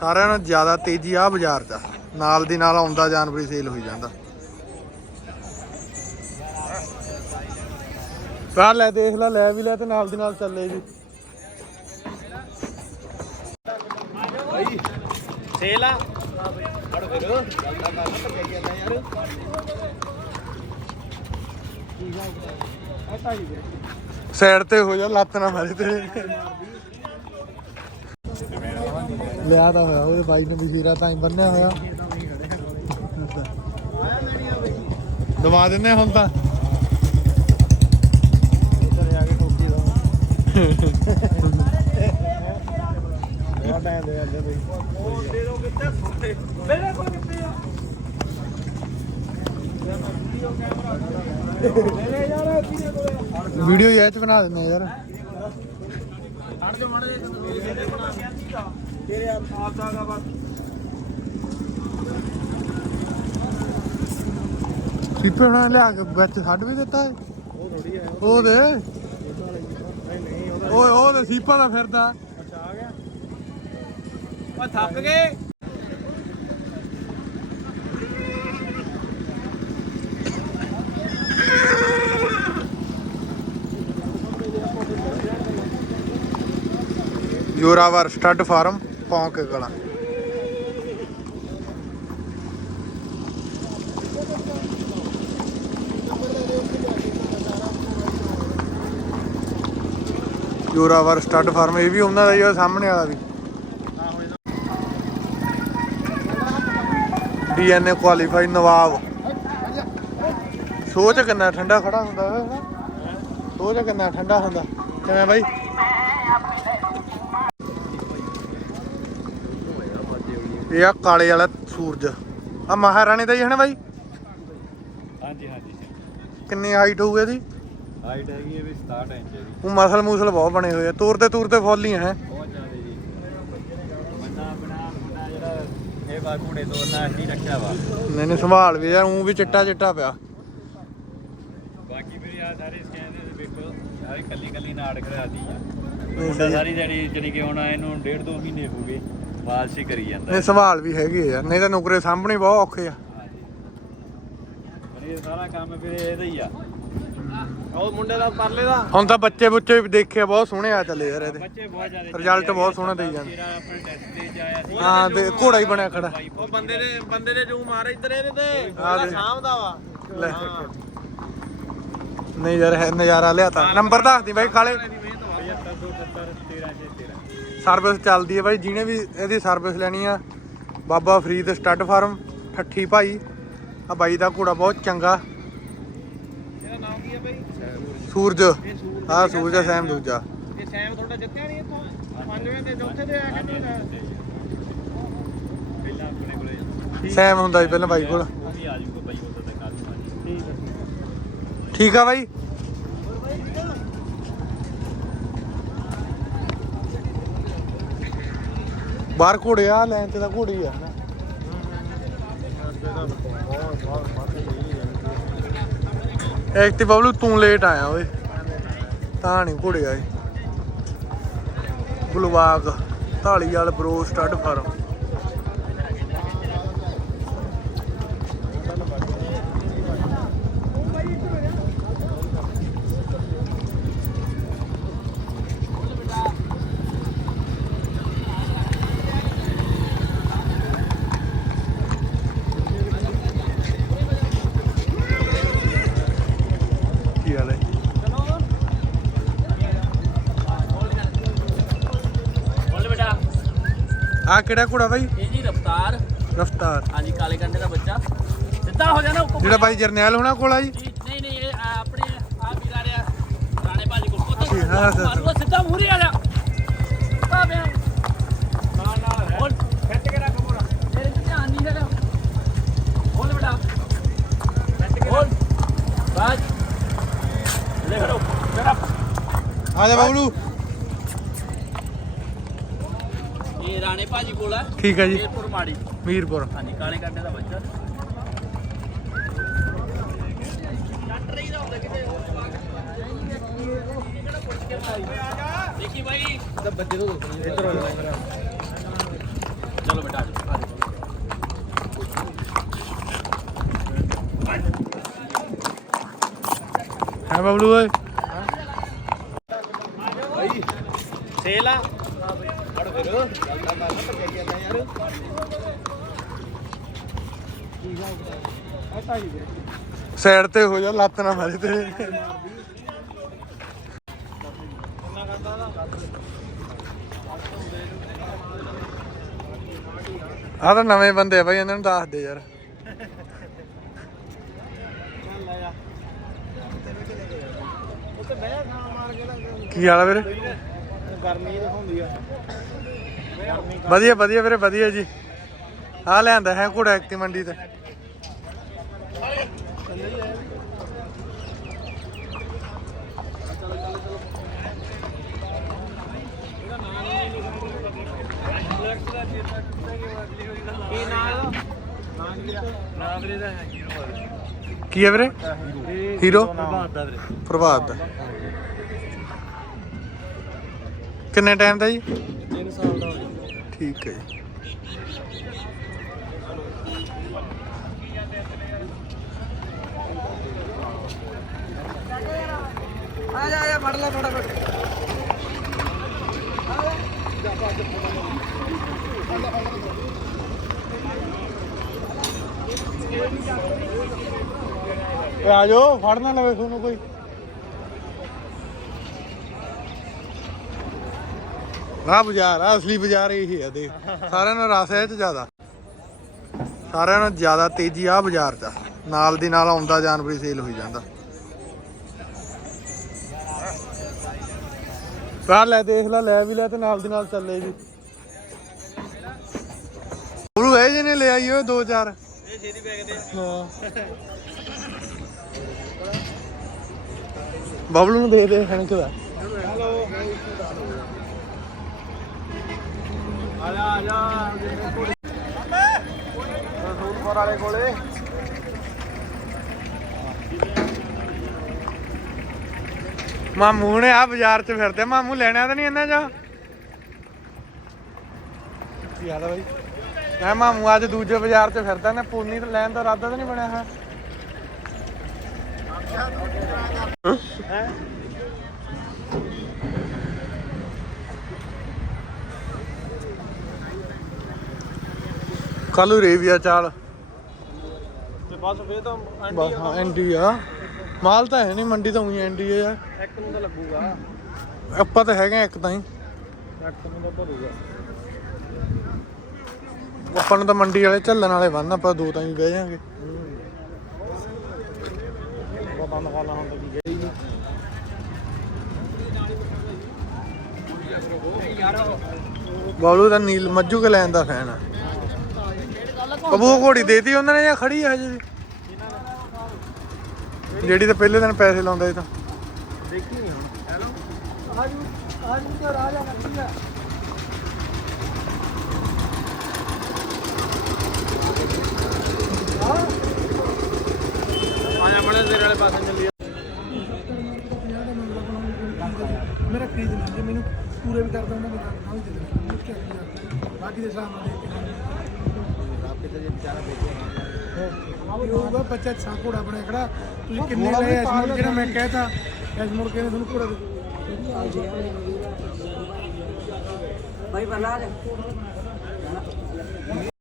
ਸਾਰਿਆਂ ਨਾਲੋਂ ਜ਼ਿਆਦਾ ਤੇਜ਼ੀ ਆ ਬਾਜ਼ਾਰ 'ਚ। ਨਾਲ ਦੀ ਨਾਲ ਆਉਂਦਾ ਜਾਨਵਰ ਹੀ ਸੇਲ ਹੋਈ ਜਾਂਦਾ। ਬਾਹਰ ਲੈ ਦੇਖ ਲੈ ਲੈ ਵੀ ਲੈ ਤੇ ਨਾਲ ਦੀ ਨਾਲ ਚੱਲੇ ਜੀ। ਸੇਲ ਆ। ਫੜ ਫਿਰ ਗੱਲ ਦਾ ਕਰ ਭਜਾਈ ਜਾਂਦਾ ਯਾਰ ਸਾਈਡ ਤੇ ਹੋ ਜਾ ਲੱਤ ਨਾ ਮਾਰੇ ਤੇਰੇ। ਲਿਆ ਤਾਂ ਹੋਇਆ ਉਹਦੇ ਬਾਈ ਨੇ ਬਸ਼ੀਰਾ ਤਾਂ ਹੀ ਬੰਨਿਆ ਹੋਇਆ। ਦਵਾ ਦਿੰਨੇ ਹੁਣ ਤਾਂ। ਇੱਧਰ ਜਾ ਕੇ ਠੋਕੀ ਦਾ ਟਾਈਮ ਦੇ ਜਾਂਦੇ ਬਈ ਦੇ ਦੋ ਕਿੱਥੇ ਸੁੱਤੇ ਮੇਰੇ ਕੋਲ ਕਿੱਥੇ ਆ ਯਾਰ ਵੀਡੀਓ ਇਹ ਚ ਬਣਾ ਦਿੰਨੇ ਯਾਰ। ਹਟ ਜਾ ਮੜ ਜਾ ਮੇਰੇ ਕੋਲ ਕਹਿੰਦੀ ਆ ਤੇਰੇ ਆਪ ਦਾ ਦਾ ਬਸ। ਸੀਪੇ ਬਣਾ ਲਿਆ ਕੇ ਵਿੱਚ ਛੱਡ ਵੀ ਦਿੱਤਾ ਉਹ ਥੋੜੀ ਆ ਉਹ ਦੇ। ਨਹੀਂ ਨਹੀਂ ਉਹਦਾ ਓਏ ਉਹ ਤੇ ਸੀਪਾ ਦਾ ਫਿਰਦਾ। ਅੱਛਾ ਆ ਗਿਆ। ਓ ਥੱਕ ਗਏ। Zorawar stud farm. ਪੌਂਕ ਕਲਾ ਜੋਰਾਵਰ ਸਟੱਡ ਫਾਰਮ ਇਹ ਵੀ ਉਹਨਾਂ ਦਾ ਹੀ ਆ, ਸਾਹਮਣੇ ਵਾਲਾ ਵੀ। ਡੀਐਨਏ ਕੁਆਲੀਫਾਈ ਨਵਾਬ ਸੋਚ ਕਿੰਨਾ ਠੰਡਾ ਖੜਾ ਹੁੰਦਾ। ਓਏ ਸੋਚ ਕਿੰਨਾ ਠੰਡਾ ਹੁੰਦਾ। ਕਿਵੇਂ ਬਾਈ? ਇਹ ਆ ਕਾਲੇ ਵਾਲਾ ਸੂਰਜ। ਆ ਮਹਾਰਾਣੀ ਦਾ ਹੀ ਹੈ ਨਾ ਬਾਈ? ਹਾਂਜੀ ਹਾਂਜੀ। ਕਿੰਨੀ ਹਾਈਟ ਹੋਊ ਇਹਦੀ? ਹਾਈਟ ਹੈਗੀ ਹੈ ਵੀ 67 ਇੰਚ ਦੀ ਉਹ ਮਸਲ ਮੂਸਲ ਬਹੁਤ ਬਣੇ ਹੋਏ ਆ। ਤੋਰਦੇ ਤੋਰਦੇ ਫੁੱਲ ਹੀ ਹੈ? ਬਹੁਤ ਜ਼ਿਆਦਾ ਜੀ। ਬੰਦਾ ਬਣਾ ਬਣਾ ਜਿਹੜਾ ਇਹ ਵਾ ਘੋੜੇ ਤੋਂ ਨਾ ਨਹੀਂ ਰੱਖਿਆ ਵਾ। ਨਹੀਂ ਨਹੀਂ ਸੰਭਾਲ ਵੀ ਯਾਰ ਉਹ ਵੀ ਚਿੱਟਾ ਚਿੱਟਾ ਪਿਆ। ਬਾਕੀ ਵੀ ਆ ਸਾਰੇ ਸਕੈਨ ਦੇ ਵੇਖੋ ਸਾਰੇ ਕੱਲੀ ਕੱਲੀ ਨਾੜ ਖੜਾਦੀ ਆ। ਮੁੰਡਾ ਸਾਰੀ ਜਿਹੜੀ ਜਿਹੜੀ ਕਿ ਹੁਣ ਇਹਨੂੰ ਡੇਢ ਦੋ ਮਹੀਨੇ ਹੋ ਗਏ। ਵਾਲਸੀ ਕਰੀ ਜਾਂਦਾ ਨਹੀਂ ਸੰਭਾਲ ਵੀ ਹੈਗੀ ਆ। ਨਹੀਂ ਤਾਂ ਨੁਕਰੇ ਸਾਹਮਣੇ ਬਹੁਤ ਔਖੇ ਆ। ਇਹ ਸਾਰਾ ਕੰਮ ਫਿਰ ਇਹਦਾ ਹੀ ਆ। ਉਹ ਮੁੰਡੇ ਦਾ ਪਰਲੇ ਦਾ। ਹੁਣ ਤਾਂ ਬੱਚੇ ਬੁੱਚੇ ਵੀ ਦੇਖੇ ਬਹੁਤ ਸੋਹਣੇ ਆ ਚੱਲੇ ਯਾਰ ਇਹਦੇ। ਬੱਚੇ ਬਹੁਤ ਜ਼ਿਆਦਾ ਰਿਜ਼ਲਟ ਬਹੁਤ ਸੋਹਣਾ ਦੇਈ ਜਾਂਦੇ। ਤੇਰਾ ਆਪਣੇ ਟੈਸਟ ਤੇ ਜਾਇਆ ਸੀ। ਹਾਂ ਤੇ ਘੋੜਾ ਹੀ ਬਣਿਆ ਖੜਾ। ਉਹ ਬੰਦੇ ਦੇ ਬੰਦੇ ਦੇ ਜੂ ਮਾਰੇ ਇੱਧਰ ਇਹਦੇ ਤੇ। ਆ ਦੇ। ਸਾਹਮਦਾ ਵਾ। ਲੈ। ਨਹੀਂ ਯਾਰ ਹੈ ਨਜ਼ਾਰਾ ਲਿਆ ਤਾਂ ਨੰਬਰ ਦੱਸ ਦੀ ਬਾਈ ਕਾਲੇ 75 ਸਰਵਿਸ ਚੱਲਦੀ ਹੈ ਬਾਈ ਜਿਹਨੇ ਵੀ ਇਹਦੀ ਸਰਵਿਸ ਲੈਣੀ ਆ ਬਾਬਾ ਫਰੀਦ ਸਟੱਡ ਫਾਰਮ ਠੱਠੀ ਭਾਈ ਆ ਬਾਈ ਦਾ ਘੋੜਾ ਬਹੁਤ ਚੰਗਾ। ਇਹਦਾ ਨਾਮ ਕੀ ਹੈ ਬਾਈ ਸੂਰਜ ਆ ਸੂਰਜ ਆ ਸੈਮ ਦੂਜਾ। ਇਹ ਸੈਮ ਤੁਹਾਡਾ ਜਿੱਤਿਆ ਨਹੀਂ ਇੱਥੋਂ? ਪੰਜਵੇਂ ਤੇ ਚੌਥੇ ਤੇ ਆ ਕੇ ਪਹਿਲਾਂ ਆਪਣੇ ਕੋਲੇ ਸੈਮ ਹੁੰਦਾ ਸੀ ਪਹਿਲਾਂ ਬਾਈ ਕੋਲ। ਠੀਕ ਆ ਬਾਈ? ਬਾਹਰ ਘੋੜੇ ਆ, ਲੈਣ ਤੇ ਤਾਂ ਘੋੜੇ ਹੀ ਆ ਨਾ ਇੱਕ ਤੇ ਬਬਲੂ, ਤੂੰ ਲੇਟ ਆਇਆ ਓਏ। ਤਾਂ ਨਹੀਂ ਘੋੜੇ ਆਏ। ਗੁਲਵਾਗ ਢਾਲੀ ਵਾਲ ਬਰੋ ਸਟੱਡ ਫਾਰਮ ਕੀ ਹਾਲ ਹੈ ਬੋਲ ਬੇਟਾ ਆ ਕਿਹੜਾ ਘੋੜਾ ਬਾਈ? ਇਹ ਜੀ ਰਫਤਾਰ। ਰਫਤਾਰ। ਹਾਂਜੀ ਕਾਲੇ ਕੰਡੇ ਦਾ ਬੱਚਾ। ਸਿੱਧਾ ਹੋ ਜਾਣਾ ਉੱਪਰ। ਜਿਹੜਾ ਬਾਈ ਜਰਨੈਲ ਹੋਣਾ ਕੋਲ ਆ ਜੀ? ਜੀ, ਨਹੀਂ ਨਹੀਂ ਇਹ ਆ ਆਪਣੇ ਆ ਵੀਰਾ ਰਿਆ ਰਾਣੇ ਭਾਜੀ ਕੋਲ। ਪੁੱਤ ਠੀਕ, ਹਾਂ, ਸਰ, ਸਰ। ਮਾਰੂਗਾ, ਸਿੱਧਾ ਮੂਰੇ ਆ ਜਾ। ਆ ਬਿਆ ਨਾਲ ਨਾਲ ਬੋਲ ਖਿੱਚ ਕੇ ਰੱਖ ਮੋਰਾ ਮੇਰੇ ਤੇ ਧਿਆਨ ਨਹੀਂ ਹੈਗਾ। ਬੋਲ ਬੇਟਾ। ਖਿੱਚ ਕੇ ਬੋਲ ਬਾਜ ਲੈ ਖੜੋ। ਚੜਾ ਆ ਜਾ ਬਬਲੂ। ਠੀਕ ਹੈ ਜੀ। ਮੀਰਪੁਰ ਮਾੜੀ। ਮੀਰਪੁਰ। ਹਾਂਜੀ ਕਾਲੇ ਕਾਟੇ ਦਾ ਬੱਚਾ। ਕੱਟ ਰਹੀ ਦਾ ਹੁੰਦਾ ਕਿਤੇ ਦੇਖੀ ਬਾਈ ਤਾਂ ਬੱਜੇ ਤੋਂ ਇੱਧਰ ਹੋ ਜਾ ਚਲੋ ਬੇਟਾ ਆ ਹੈ ਬਬਲੂ ਓਏ। ਸੇਲ ਆ। ਸਾਈਡ ਤੇ ਹੋ ਜਾ, ਲੱਤ ਨਾ ਮਾਰੇ ਤੇ ਆ ਤਾਂ ਨਵੇਂ ਬੰਦੇ ਆ ਬਾਈ, ਇਹਨਾਂ ਨੂੰ ਦੱਸ ਦੇ ਯਾਰ। ਕੀ ਹਾਲ ਆ ਵੀਰੇ? ਗਰਮੀ ਦਿਖਾਉਂਦੀ ਆ। ਵਧੀਆ ਵਧੀਆ ਵੀਰੇ, ਵਧੀਆ ਜੀ। ਆ ਲਿਆਂਦਾ ਹੈ ਘੋੜਾ ਐਕਤੀ ਮੰਡੀ ਤੇ। ਕੀ ਹੈ ਵੀਰੇ? ਹੀਰੋ? ਪ੍ਰਭਾਤ ਦਾ। ਕਿੰਨੇ ਟਾਈਮ ਦਾ ਜੀ? ਠੀਕ ਹੈ ਆ ਜਾ ਆ ਜਾ ਫੜ ਲੈ ਫਟਾਫਟ ਆ ਜਾਓ ਫੜ ਨਾ ਲਵੇ ਤੁਹਾਨੂੰ ਕੋਈ। ਆ ਬਾਜ਼ਾਰ ਆ ਅਸਲੀ ਬਾਜ਼ਾਰ ਇਹੀ ਆ ਦੇਖ। ਸਾਰਿਆਂ ਨਾਲ ਰਸ ਹੈ ਇਹ ਚ ਜ਼ਿਆਦਾ। ਸਾਰਿਆਂ ਨਾਲ ਜ਼ਿਆਦਾ ਤੇਜ਼ੀ ਆ ਬਾਜ਼ਾਰ 'ਚ ਨਾਲ ਦੀ ਨਾਲ ਆਉਂਦਾ ਜਾਨਵਰੀ ਸੇਲ ਹੋਈ ਜਾਂਦਾ। ਬਾਹਰ ਲੈ, ਦੇਖ ਲੈ ਲੈ ਵੀ ਲੈ ਤੇ ਨਾਲ ਦੀ ਨਾਲ ਚੱਲੇ ਜੀ ਉਹ ਇਹ ਜਿਹਨੇ ਲੈ ਆਈ ਓਏ ਦੋ ਚਾਰ। ਇਹ ਛੇਤੀ ਵੇਖਦੇ ਹਾਂ। ਬਬਲੂ ਨੂੰ ਦੇ ਦੇ ਹਣਕ ਦਾ। ਹੈਲੋ ਵਾਲੇ ਕੋਲੇ ਮਾਮੂ ਨੇ ਆ ਬਾਜ਼ਾਰ 'ਚ ਫਿਰਦੇ ਮਾਮੂ ਲੈਣਾ ਤਾਂ ਨਹੀਂ ਇਹਨਾਂ ਜਾ ਕੀ ਹਾਲ ਆ ਬਾਈ? ਮੈਂ ਮਾਮੂ ਅੱਜ ਦੂਜੇ ਬਾਜ਼ਾਰ 'ਚ ਫਿਰਦਾ ਨੇ ਪੂਨੀ ਲੈਣ ਦਾ ਇਰਾਦਾ ਤਾਂ ਨਹੀਂ ਬਣਿਆ ਹੈ ਕੱਲੂ ਰੇਵੀਆ ਚਾਲ। ਤੇ ਬਸ ਫੇਰ ਤਾਂ ਬਸ ਹਾਂ ਐਂਡੀ ਆ। ਮਾਲ ਤਾਂ ਹੈ ਨਹੀਂ ਮੰਡੀ ਤਾਂ ਉਹੀ ਐਂਡੀ ਆ ਇੱਕ ਨੂੰ ਤਾਂ ਲੱਗੂਗਾ। ਆਪਾਂ ਤਾਂ ਹੈਗੇ ਆ ਇੱਕ ਤਾਂ ਹੀ। ਇੱਕ ਨੂੰ ਤਾਂ ਭਰੂਗਾ। ਆਪਾਂ ਨੂੰ ਤਾਂ ਮੰਡੀ ਵਾਲੇ ਝੱਲਣ ਵਾਲੇ ਬੰਨ ਆਪਾਂ ਦੋ ਤਾਂ ਹੀ ਬਹਿ ਜਾਾਂਗੇ। ਬੰਦ ਕਰ ਲਾ ਹੁਣ ਤਾਂ ਕੀ ਗਈ ਨਹੀਂ ਬਾਲੂ ਦਾ ਨੀਲ ਮੱਜੂ ਕੇ ਲੈਣ ਦਾ ਫੈਨ ਆ। ਕਬੂ ਘੋੜੀ ਦੇਤੀ ਉਹਨਾਂ ਨੇ ਜਾਂ ਖੜੀ ਆ ਹਜੇ ਵੀ? ਜਿਹੜੀ ਤਾਂ ਪਹਿਲੇ ਦਿਨ ਪੈਸੇ ਲਾਉਂਦਾ ਸੀ ਤਾਂ। ਦੇਖੀ ਨਹੀਂ ਹੁਣ। ਹੈਲੋ ਆਜੂ ਆਜੂ ਤੇ ਰਾਜਾ ਮੱਛੀ ਆ? ਆ ਜਾ ਬੜੇ ਤੇਰੇ ਵਾਲੇ ਪਾਸੇ ਚੱਲੀ ਮੇਰਾ ਖਰੀਦ ਨਾ ਜੇ ਮੈਨੂੰ ਪੂਰੇ ਵੀ ਕਰ ਦਿੰਦਾ ਮੈਂ ਨਾ ਵੀ ਦੇ ਦਿੰਦਾ ਬਾਕੀ ਦੇ ਰੱਬ ਕਿਤੇ ਜੇ ਵਿਚਾਰਾ ਵੇਚੇ ਹੋਊਗਾ ਬੱਚਾ ਛਾ ਘੋੜਾ ਬਣਿਆ ਖੜਾ। ਤੁਸੀਂ ਕਿੰਨੇ ਲਏ ਇਸ ਮੁੜ ਜਿਹੜਾ ਮੈਂ ਕਹਿਤਾ ਇਸ ਮੁੜ ਕੇ ਤੁਹਾਨੂੰ ਘੋੜਾ ਦੇ ਭਾਈ ਬਰਨਾਲ।